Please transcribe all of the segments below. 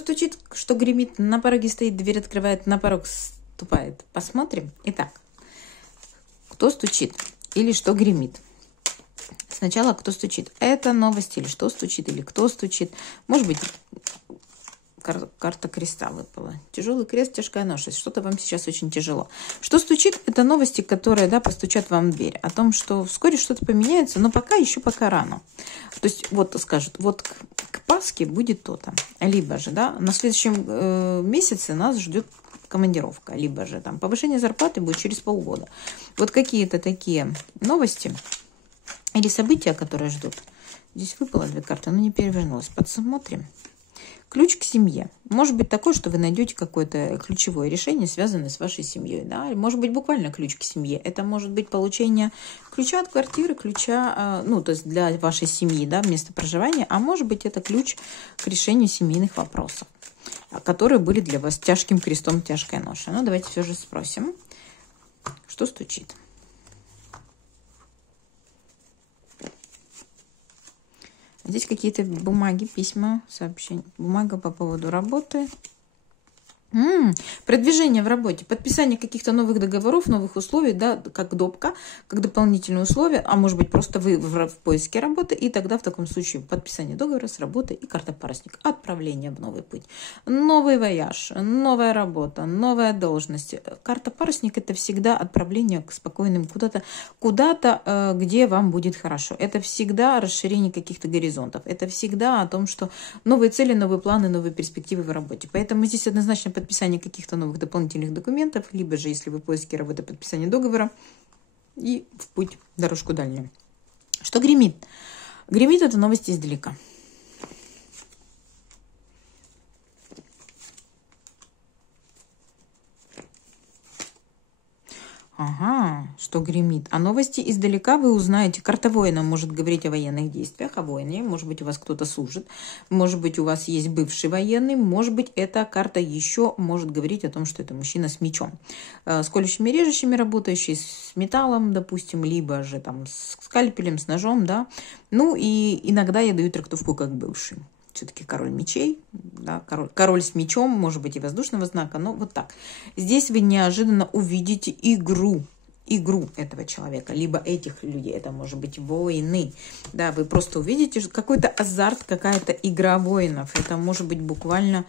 стучит, что гремит, на пороге стоит, дверь открывает, на порог ступает. Посмотрим. Итак, кто стучит или что гремит? Сначала кто стучит. Это новость или что стучит, или кто стучит. Может быть, карта креста выпала. Тяжелый крест, тяжкая ноша. Что-то вам сейчас очень тяжело. Что стучит? Это новости, которые, да, постучат вам в дверь. О том, что вскоре что-то поменяется, но пока рано. То есть вот скажут, вот к Пасхе будет то-то. Либо же, да, на следующем месяце нас ждет командировка. Либо же там повышение зарплаты будет через полгода. Вот какие-то такие новости или события, которые ждут. Здесь выпало 2 карты, но не перевернулась. Подсмотрим. Ключ к семье. Может быть такое, что вы найдете какое-то ключевое решение, связанное с вашей семьей. Да? Может быть буквально ключ к семье. Это может быть получение ключа от квартиры, ключа, ну, то есть для вашей семьи, да, места проживания. А может быть это ключ к решению семейных вопросов, которые были для вас тяжким крестом, тяжкой ношей. Ну, давайте все же спросим, что стучит. Здесь какие-то бумаги, письма, сообщения. Бумага по поводу работы. Продвижение в работе, подписание каких-то новых договоров, новых условий, да, как допка, как дополнительные условия, а может быть просто вы в поиске работы, и тогда в таком случае подписание договора с работой и карта парусника, отправление в новый путь, новый вояж, новая работа, новая должность. Карта парусник — это всегда отправление к спокойным куда-то, где вам будет хорошо. Это всегда расширение каких-то горизонтов, это всегда о том, что новые цели, новые планы, новые перспективы в работе. Поэтому здесь однозначно подписание каких-то новых дополнительных документов, либо же, если вы в поиске работы, подписание договора и в путь, дорожку дальнюю. Что гремит? Гремит — это новости издалека. Ага, что гремит. А новости издалека вы узнаете. Карта воина может говорить о военных действиях, о войне. Может быть, у вас кто-то служит. Может быть, у вас есть бывший военный. Может быть, эта карта еще может говорить о том, что это мужчина с мечом. С колющими, режущими, работающий с металлом, допустим, либо же там с скальпелем, с ножом, да. Ну и иногда я даю трактовку как бывший. Все-таки король мечей, да, король с мечом, может быть, и воздушного знака, но вот так. Здесь вы неожиданно увидите игру этого человека, либо этих людей, это может быть воины, да, вы просто увидите какой-то азарт, какая-то игра воинов, это может быть буквально,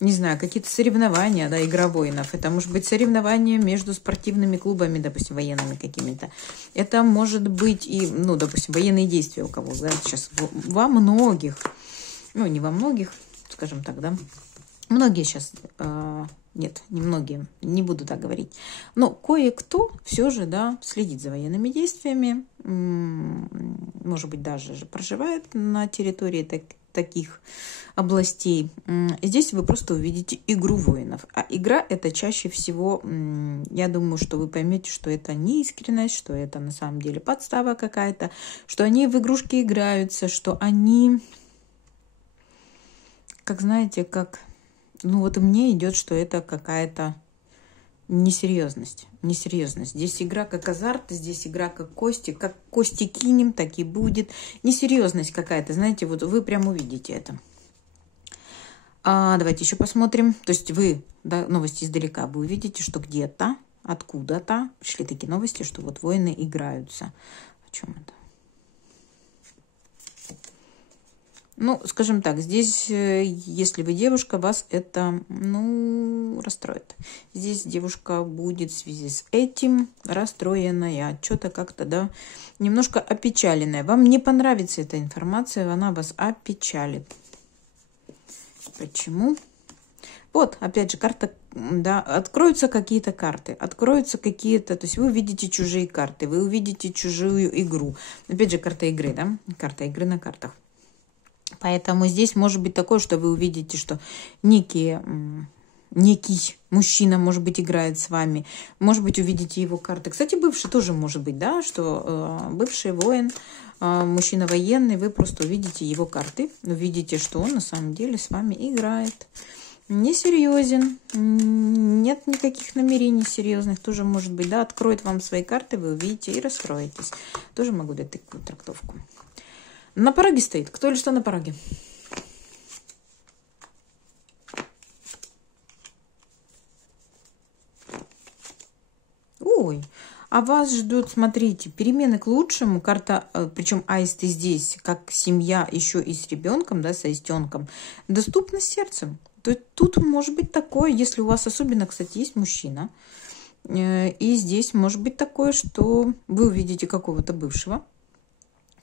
не знаю, какие-то соревнования, да, игра воинов, это может быть соревнования между спортивными клубами, допустим, военными какими-то, это может быть и, ну, допустим, военные действия у кого, да, сейчас во многих, ну, не во многих, скажем так, да. Многие сейчас, нет, не многие, не буду так говорить. Но кое-кто все же, да, следит за военными действиями, может быть, даже проживает на территории таких областей. Здесь вы просто увидите игру воинов. А игра — это чаще всего, я думаю, что вы поймете, что это не искренность, что это на самом деле подстава какая-то, что они в игрушки играются, что они... Как знаете, как... Ну вот мне идет, что это какая-то несерьезность. Несерьезность. Здесь игра как азарт, здесь игра как кости. Как кости кинем, так и будет. Несерьезность какая-то. Знаете, вот вы прям увидите это. Давайте еще посмотрим. То есть вы, да, новости издалека, вы увидите, что где-то, откуда-то пришли такие новости, что вот воины играются. О чем это? Ну, скажем так, здесь, если вы девушка, вас это, ну, расстроит. Здесь девушка будет в связи с этим расстроенная, что-то как-то, да, немножко опечаленная. Вам не понравится эта информация, она вас опечалит. Почему? Вот, опять же, карта, да, откроются какие-то карты, откроются какие-то, то есть вы увидите чужие карты, вы увидите чужую игру. Опять же, карта игры, да, карта игры на картах. Поэтому здесь может быть такое, что вы увидите, что некий мужчина, может быть, играет с вами. Может быть, увидите его карты. Кстати, бывший тоже может быть, да, что бывший воин, мужчина военный, вы просто увидите его карты, увидите, что он на самом деле с вами играет. Несерьезен, нет никаких намерений серьезных, тоже может быть, да, откроет вам свои карты, вы увидите и расстроитесь. Тоже могу дать такую трактовку. На пороге стоит. Кто или что на пороге? Ой, а вас ждет, смотрите, перемены к лучшему. Карта, причем аисты здесь, как семья еще и с ребенком, да, с аистенком. Доступность сердцем. То есть тут может быть такое, если у вас особенно, кстати, есть мужчина, и здесь может быть такое, что вы увидите какого-то бывшего,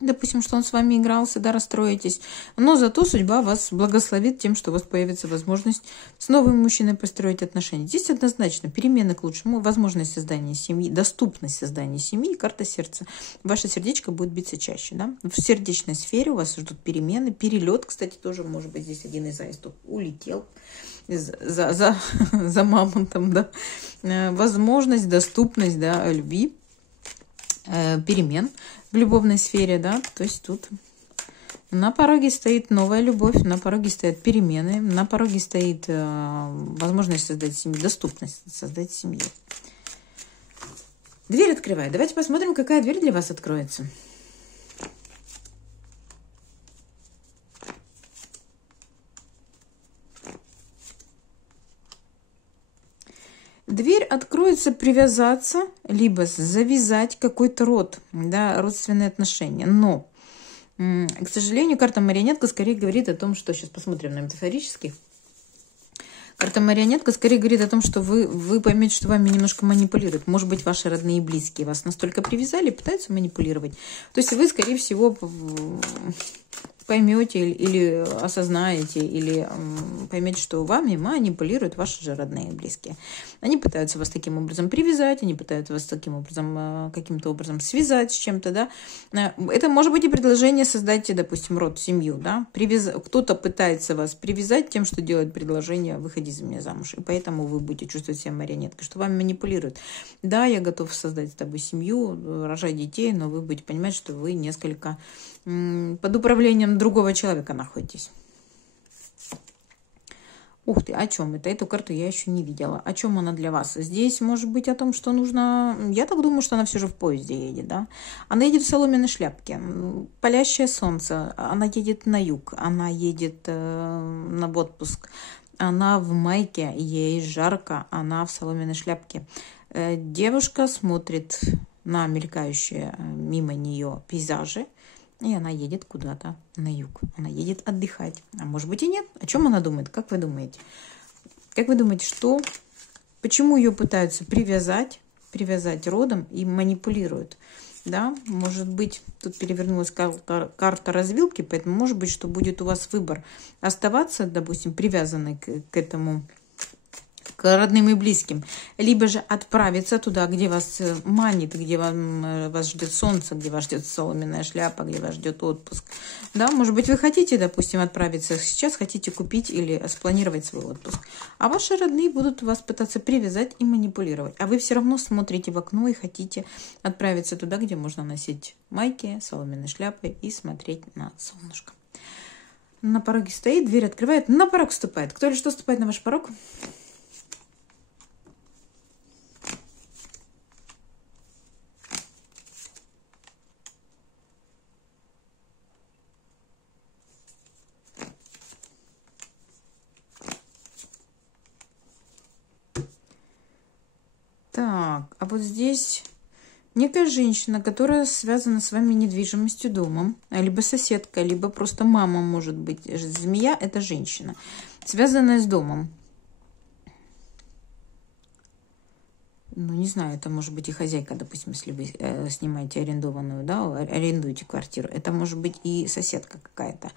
допустим, что он с вами игрался, да, расстроитесь, но зато судьба вас благословит тем, что у вас появится возможность с новым мужчиной построить отношения. Здесь однозначно перемены к лучшему, возможность создания семьи, доступность создания семьи, карта сердца. Ваше сердечко будет биться чаще, да. В сердечной сфере у вас ждут перемены, перелет, кстати, тоже может быть здесь один из аистов улетел за мамонтом, да. Возможность, доступность, да, любви, перемен в любовной сфере, да, то есть тут на пороге стоит новая любовь, на пороге стоят перемены, на пороге стоит возможность создать семью, доступность создать семью. Дверь открываю. Давайте посмотрим, какая дверь для вас откроется. Дверь откроется привязаться, либо завязать какой-то род, да, родственные отношения. Но, к сожалению, карта марионетка скорее говорит о том, что... Сейчас посмотрим на метафорических. Карта марионетка скорее говорит о том, что вы поймете, что вами немножко манипулируют. Может быть, ваши родные и близкие вас настолько привязали, пытаются манипулировать. То есть вы, скорее всего, поймете или осознаете, или поймете, что вами манипулируют ваши же родные и близкие. Они пытаются вас таким образом привязать, они пытаются вас таким образом, каким-то образом связать с чем-то, да. Это может быть и предложение создать, допустим, род, семью, да. Кто-то пытается вас привязать тем, что делает предложение «выходи за меня замуж», и поэтому вы будете чувствовать себя марионеткой, что вами манипулируют. Да, я готов создать с тобой семью, рожать детей, но вы будете понимать, что вы несколько под управлением другого человека находитесь. Ух ты, о чем это? Эту карту я еще не видела. О чем она для вас? Здесь может быть о том, что нужно... Я так думаю, что она все же в поезде едет, да? Она едет в соломенной шляпке. Палящее солнце. Она едет на юг. Она едет на отпуск. Она в майке. Ей жарко. Она в соломенной шляпке. Девушка смотрит на мелькающие мимо нее пейзажи. И она едет куда-то на юг. Она едет отдыхать. А может быть и нет. О чем она думает? Как вы думаете? Как вы думаете, что... Почему ее пытаются привязать родом и манипулируют? Да, может быть, тут перевернулась карта развилки, поэтому может быть, что будет у вас выбор оставаться, допустим, привязанной к этому, к родным и близким, либо же отправиться туда, где вас манит, где вас ждет солнце, где вас ждет соломенная шляпа, где вас ждет отпуск. Да, может быть, вы хотите, допустим, отправиться сейчас, хотите купить или спланировать свой отпуск, а ваши родные будут вас пытаться привязать и манипулировать, а вы все равно смотрите в окно и хотите отправиться туда, где можно носить майки, соломенные шляпы и смотреть на солнышко. На пороге стоит, дверь открывает, на порог вступает. Кто или что вступает на ваш порог? Так, а вот здесь некая женщина, которая связана с вами недвижимостью, домом, либо соседка, либо просто мама, может быть. Змея – это женщина, связанная с домом. Ну, не знаю, это может быть и хозяйка, допустим, если вы снимаете арендованную, да, арендуете квартиру. Это может быть и соседка какая-то.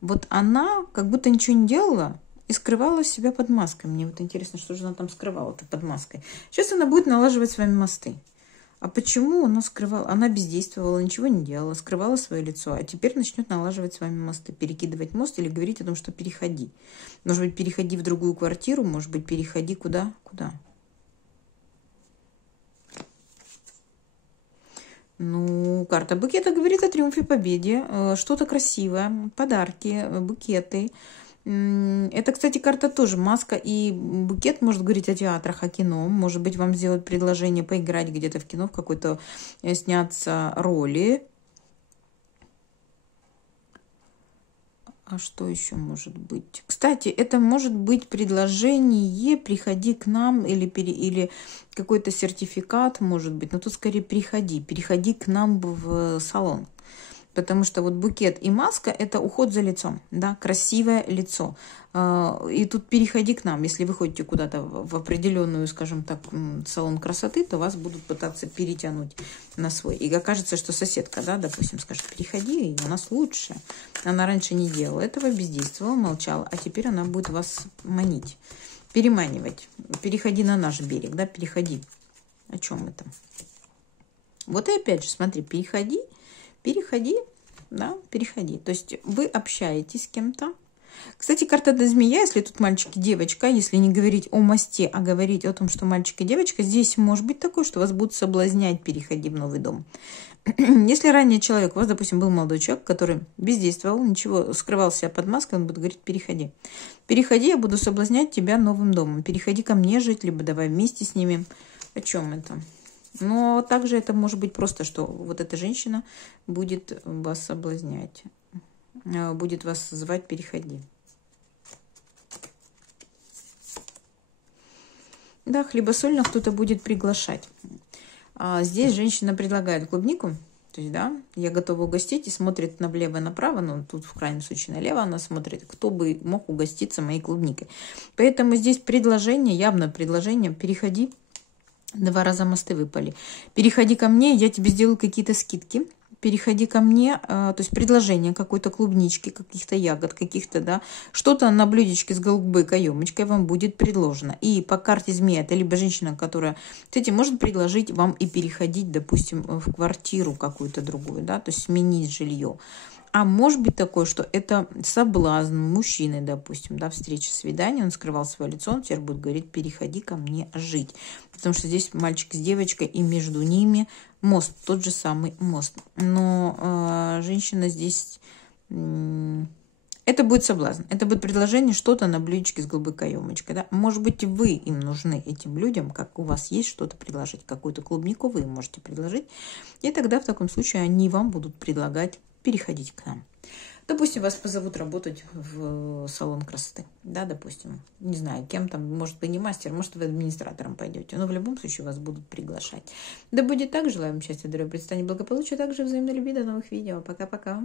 Вот она как будто ничего не делала и скрывала себя под маской. Мне вот интересно, что же она там скрывала-то под маской. Сейчас она будет налаживать с вами мосты. А почему она скрывала? Она бездействовала, ничего не делала, скрывала свое лицо, а теперь начнет налаживать с вами мосты, перекидывать мост или говорить о том, что переходи. Может быть, переходи в другую квартиру, может быть, переходи куда? Куда? Ну, карта букета говорит о триумфе, победе, что-то красивое, подарки, букеты. Это, кстати, карта тоже маска и букет может говорить о театрах, о кино. Может быть, вам сделать предложение поиграть где-то в кино, в какой-то сняться роли. А что еще может быть? Кстати, это может быть предложение «приходи к нам» или какой-то сертификат, может быть. Но тут скорее переходи к нам в салон. Потому что вот букет и маска – это уход за лицом, да, красивое лицо. И тут переходи к нам. Если вы ходите куда-то в определенную, скажем так, салон красоты, то вас будут пытаться перетянуть на свой. И окажется, что соседка, да, допустим, скажет, переходи, у нас лучше. Она раньше не делала этого, бездействовала, молчала, а теперь она будет вас манить, переманивать. Переходи на наш берег, да, переходи. О чем это? Вот и опять же, смотри, переходи, да, переходи. То есть вы общаетесь с кем-то. Кстати, карта до змея, если тут мальчик и девочка, если не говорить о мосте, а говорить о том, что мальчик и девочка, здесь может быть такое, что вас будут соблазнять, переходи в новый дом. Если ранее человек, у вас, допустим, был молодой человек, который бездействовал, ничего, скрывал себя под маской, он будет говорить, переходи. Переходи, я буду соблазнять тебя новым домом. Переходи ко мне жить, либо давай вместе с ними. О чем это? Но также это может быть просто, что вот эта женщина будет вас соблазнять, будет вас звать, переходи. Да, хлебосольно кто-то будет приглашать. Здесь женщина предлагает клубнику, то есть, да, я готова угостить, и смотрит налево-направо, но тут в крайнем случае налево она смотрит, кто бы мог угоститься моей клубникой. Поэтому здесь предложение, явно предложение, переходи. 2 раза мосты выпали. Переходи ко мне, я тебе сделаю какие-то скидки. Переходи ко мне, то есть предложение какой-то клубнички, каких-то ягод, каких-то, да, что-то на блюдечке с голубой каемочкой вам будет предложено. И по карте змея это либо женщина, которая, кстати, может предложить вам и переходить, допустим, в квартиру какую-то другую, да, то есть сменить жилье. А может быть такое, что это соблазн мужчины, допустим, да, встреча, свидание, он скрывал свое лицо, он теперь будет говорить, переходи ко мне жить. Потому что здесь мальчик с девочкой, и между ними мост, тот же самый мост. Но женщина здесь, это будет соблазн, это будет предложение что-то на блюдечке с голубой каемочкой. Да? Может быть, вы им нужны, этим людям, как у вас есть что-то предложить, какую-то клубнику вы им можете предложить. И тогда в таком случае они вам будут предлагать переходить к нам. Допустим, вас позовут работать в салон красоты. Да, допустим. Не знаю, кем там, может, вы не мастер, может, вы администратором пойдете. Но в любом случае вас будут приглашать. Да будет так. Желаем счастья, здоровья, процветания, благополучия, а также взаимной любви. До новых видео. Пока-пока.